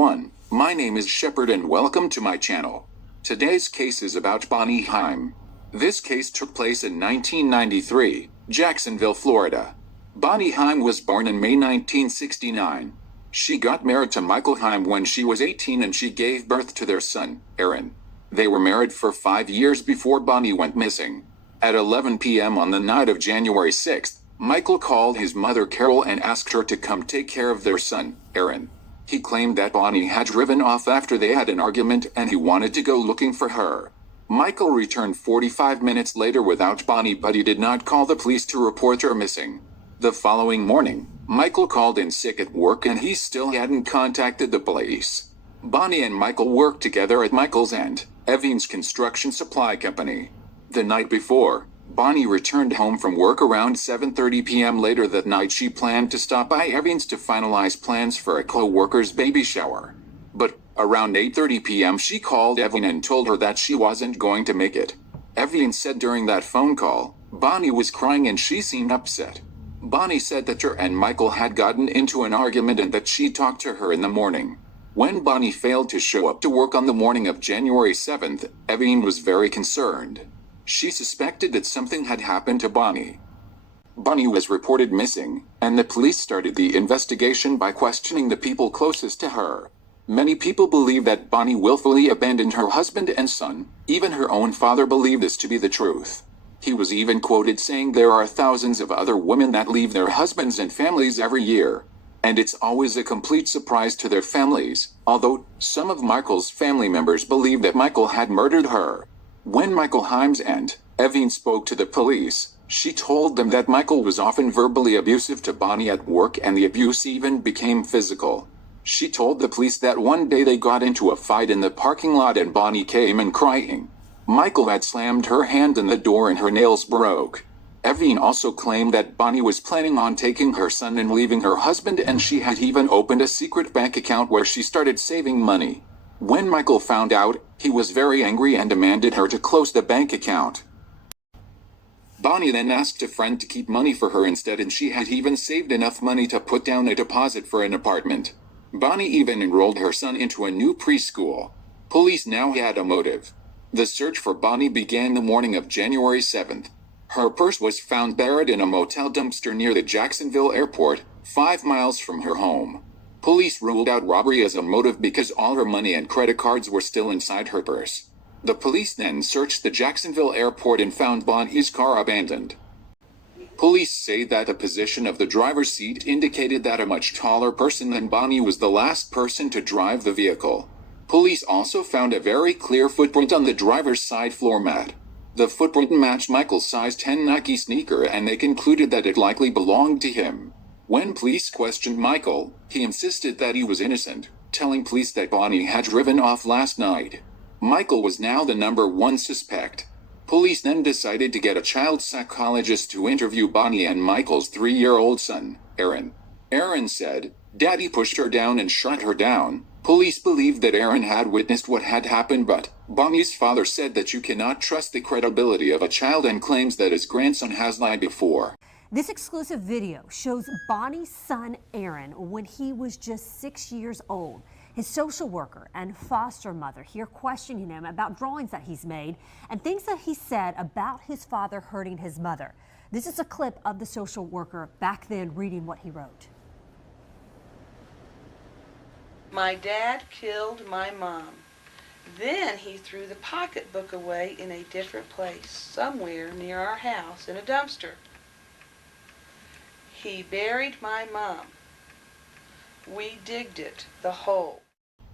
everyone, my name is Shepard and welcome to my channel. Today's case is about Bonnie Haim. This case took place in 1993, Jacksonville, Florida. Bonnie Haim was born in May 1969. She got married to Michael Haim when she was 18 and she gave birth to their son, Aaron. They were married for 5 years before Bonnie went missing. At 11 p.m. on the night of January 6th, Michael called his mother Carol and asked her to come take care of their son, Aaron. He claimed that Bonnie had driven off after they had an argument and he wanted to go looking for her. Michael returned 45 minutes later without Bonnie, but he did not call the police to report her missing. The following morning, Michael called in sick at work and he still hadn't contacted the police. Bonnie and Michael worked together at Michael's and Evans Construction Supply Company. The night before, Bonnie returned home from work around 7:30 p.m. Later that night she planned to stop by Evans to finalize plans for a co-worker's baby shower. But around 8:30 p.m. she called Evan and told her that she wasn't going to make it. Evan said during that phone call, Bonnie was crying and she seemed upset. Bonnie said that her and Michael had gotten into an argument and that she talked to her in the morning. When Bonnie failed to show up to work on the morning of January 7th, Evan was very concerned. She suspected that something had happened to Bonnie. Bonnie was reported missing, and the police started the investigation by questioning the people closest to her. Many people believe that Bonnie willfully abandoned her husband and son. Even her own father believed this to be the truth. He was even quoted saying there are thousands of other women that leave their husbands and families every year. And it's always a complete surprise to their families, although some of Michael's family members believe that Michael had murdered her. When Michael Haim's aunt, Evans, spoke to the police, she told them that Michael was often verbally abusive to Bonnie at work and the abuse even became physical. She told the police that one day they got into a fight in the parking lot and Bonnie came in crying. Michael had slammed her hand in the door and her nails broke. Evan also claimed that Bonnie was planning on taking her son and leaving her husband, and she had even opened a secret bank account where she started saving money. When Michael found out, he was very angry and demanded her to close the bank account. Bonnie then asked a friend to keep money for her instead, and she had even saved enough money to put down a deposit for an apartment. Bonnie even enrolled her son into a new preschool. Police now had a motive. The search for Bonnie began the morning of January 7th. Her purse was found buried in a motel dumpster near the Jacksonville airport, 5 miles from her home. Police ruled out robbery as a motive because all her money and credit cards were still inside her purse. The police then searched the Jacksonville airport and found Bonnie's car abandoned. Police say that the position of the driver's seat indicated that a much taller person than Bonnie was the last person to drive the vehicle. Police also found a very clear footprint on the driver's side floor mat. The footprint matched Michael's size 10 Nike sneaker, and they concluded that it likely belonged to him. When police questioned Michael, he insisted that he was innocent, telling police that Bonnie had driven off last night. Michael was now the #1 suspect. Police then decided to get a child psychologist to interview Bonnie and Michael's 3-year-old son, Aaron. Aaron said, "Daddy pushed her down and shut her down." Police believed that Aaron had witnessed what had happened, but Bonnie's father said that you cannot trust the credibility of a child and claims that his grandson has lied before. This exclusive video shows Bonnie's son Aaron when he was just 6 years old. His social worker and foster mother here questioning him about drawings that he's made and things that he said about his father hurting his mother. This is a clip of the social worker back then reading what he wrote. My dad killed my mom. Then he threw the pocketbook away in a different place, somewhere near our house in a dumpster. He buried my mom. We digged it, the hole.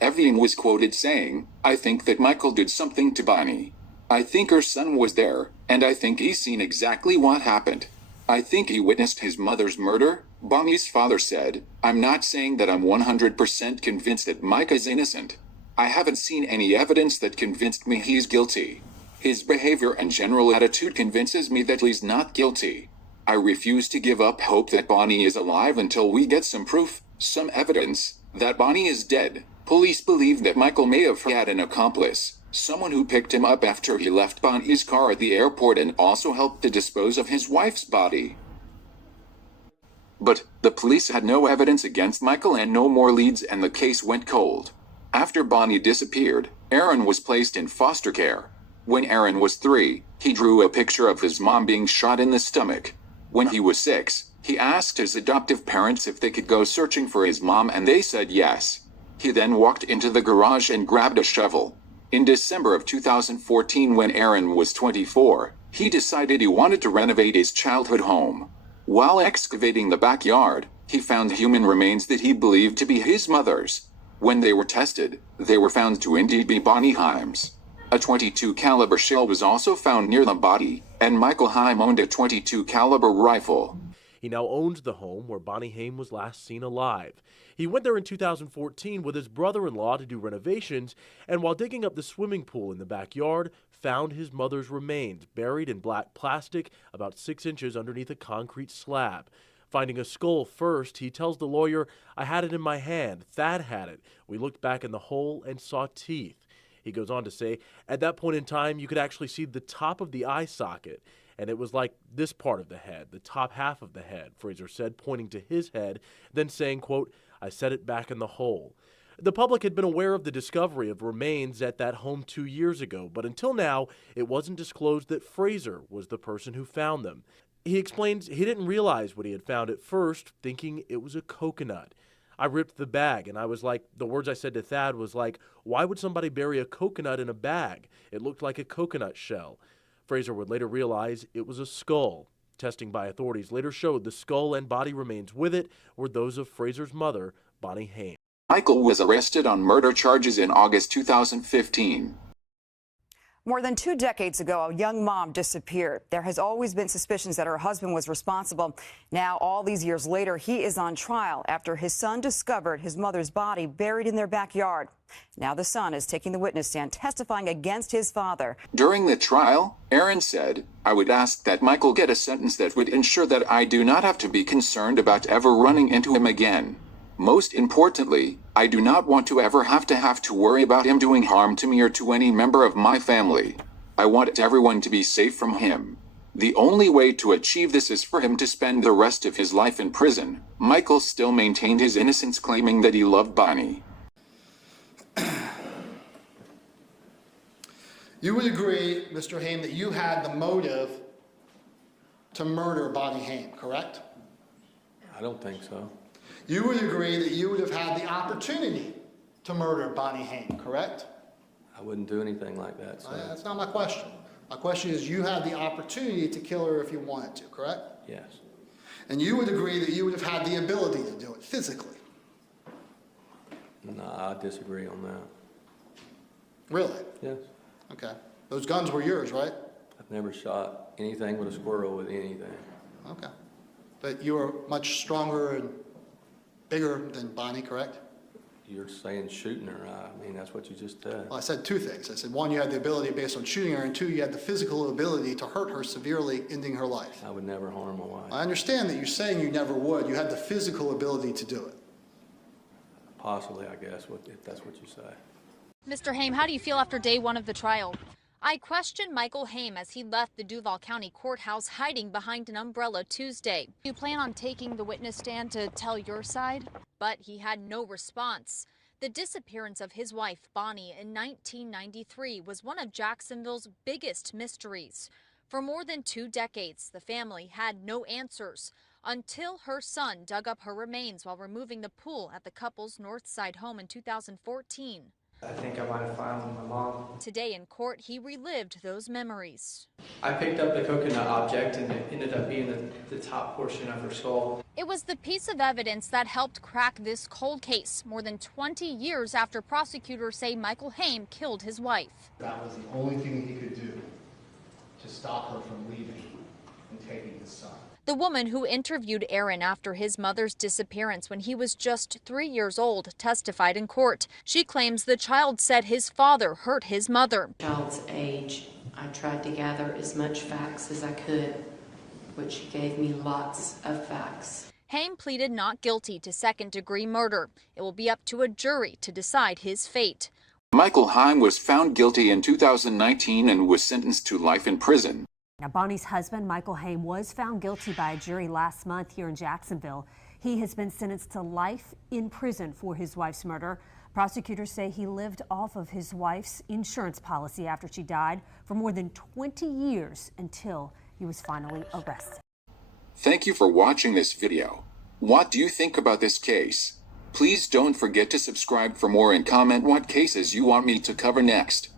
Evan was quoted saying, "I think that Michael did something to Bonnie. I think her son was there, and I think he's seen exactly what happened. I think he witnessed his mother's murder." Bonnie's father said, "I'm not saying that I'm 100% convinced that Mike is innocent. I haven't seen any evidence that convinced me he's guilty. His behavior and general attitude convinces me that he's not guilty. I refuse to give up hope that Bonnie is alive until we get some proof, some evidence, that Bonnie is dead." Police believe that Michael may have had an accomplice, someone who picked him up after he left Bonnie's car at the airport and also helped to dispose of his wife's body. But the police had no evidence against Michael and no more leads, and the case went cold. After Bonnie disappeared, Aaron was placed in foster care. When Aaron was 3, he drew a picture of his mom being shot in the stomach. When he was 6, he asked his adoptive parents if they could go searching for his mom, and they said yes. He then walked into the garage and grabbed a shovel. In December of 2014, when Aaron was 24, he decided he wanted to renovate his childhood home. While excavating the backyard, he found human remains that he believed to be his mother's. When they were tested, they were found to indeed be Bonnie Haim's. A .22 caliber shell was also found near the body, and Michael Haim owned a .22 caliber rifle. He now owns the home where Bonnie Haim was last seen alive. He went there in 2014 with his brother-in-law to do renovations, and while digging up the swimming pool in the backyard, found his mother's remains buried in black plastic about 6 inches underneath a concrete slab. Finding a skull first, he tells the lawyer, "I had it in my hand. Thad had it. We looked back in the hole and saw teeth." He goes on to say, at that point in time, you could actually see the top of the eye socket, and it was like this part of the head, the top half of the head, Fraser said, pointing to his head, then saying, quote, "I set it back in the hole." The public had been aware of the discovery of remains at that home 2 years ago, but until now, it wasn't disclosed that Fraser was the person who found them. He explains he didn't realize what he had found at first, thinking it was a coconut. "I ripped the bag, and I was like," the words I said to Thad was like, "why would somebody bury a coconut in a bag? It looked like a coconut shell." Fraser would later realize it was a skull. Testing by authorities later showed the skull and body remains with it were those of Fraser's mother, Bonnie Haim. Michael was arrested on murder charges in August 2015. More than 2 decades ago, a young mom disappeared. There has always been suspicions that her husband was responsible. Now, all these years later, he is on trial after his son discovered his mother's body buried in their backyard. Now the son is taking the witness stand, testifying against his father. During the trial, Aaron said, "I would ask that Michael get a sentence that would ensure that I do not have to be concerned about ever running into him again. Most importantly, I do not want to ever have to worry about him doing harm to me or to any member of my family. I want everyone to be safe from him. The only way to achieve this is for him to spend the rest of his life in prison." Michael still maintained his innocence, claiming that he loved Bonnie. You would agree, Mr. Haim, that you had the motive to murder Bonnie Haim, correct? I don't think so. You would agree that you would have had the opportunity to murder Bonnie Haim, correct? I wouldn't do anything like that, so That's not my question. My question is, you had the opportunity to kill her if you wanted to, correct? yes. And you would agree that you would have had the ability to do it physically. No, I disagree on that. Really? Yes. Okay. Those guns were yours, right? I've never shot anything with a squirrel with anything. Okay. But you were much stronger and bigger than Bonnie, correct? You're saying shooting her. I mean, that's what you just said. Well, I said 2 things. I said, 1, you had the ability based on shooting her, and 2, you had the physical ability to hurt her severely, ending her life. I would never harm a wife. I understand that you're saying you never would. You had the physical ability to do it. Possibly, I guess, if that's what you say. Mr. Haim, how do you feel after day 1 of the trial? I questioned Michael Haim as he left the Duval County Courthouse hiding behind an umbrella Tuesday. You plan on taking the witness stand to tell your side? But he had no response. The disappearance of his wife, Bonnie, in 1993 was one of Jacksonville's biggest mysteries. For more than 2 decades, the family had no answers until her son dug up her remains while removing the pool at the couple's North Side home in 2014. I think I might have found my mom. Today in court, he relived those memories. I picked up the coconut object and it ended up being the top portion of her skull. It was the piece of evidence that helped crack this cold case more than 20 years after prosecutors say Michael Haim killed his wife. That was the only thing he could do to stop her from leaving and taking his son. The woman who interviewed Aaron after his mother's disappearance when he was just 3 years old testified in court. She claims the child said his father hurt his mother. Child's age, I tried to gather as much facts as I could, which gave me lots of facts. Haim pleaded not guilty to second-degree murder. It will be up to a jury to decide his fate. Michael Haim was found guilty in 2019 and was sentenced to life in prison. Now, Bonnie's husband, Michael Haim, was found guilty by a jury last month here in Jacksonville. He has been sentenced to life in prison for his wife's murder. Prosecutors say he lived off of his wife's insurance policy after she died for more than 20 years until he was finally arrested. Thank you for watching this video. What do you think about this case? Please don't forget to subscribe for more and comment what cases you want me to cover next.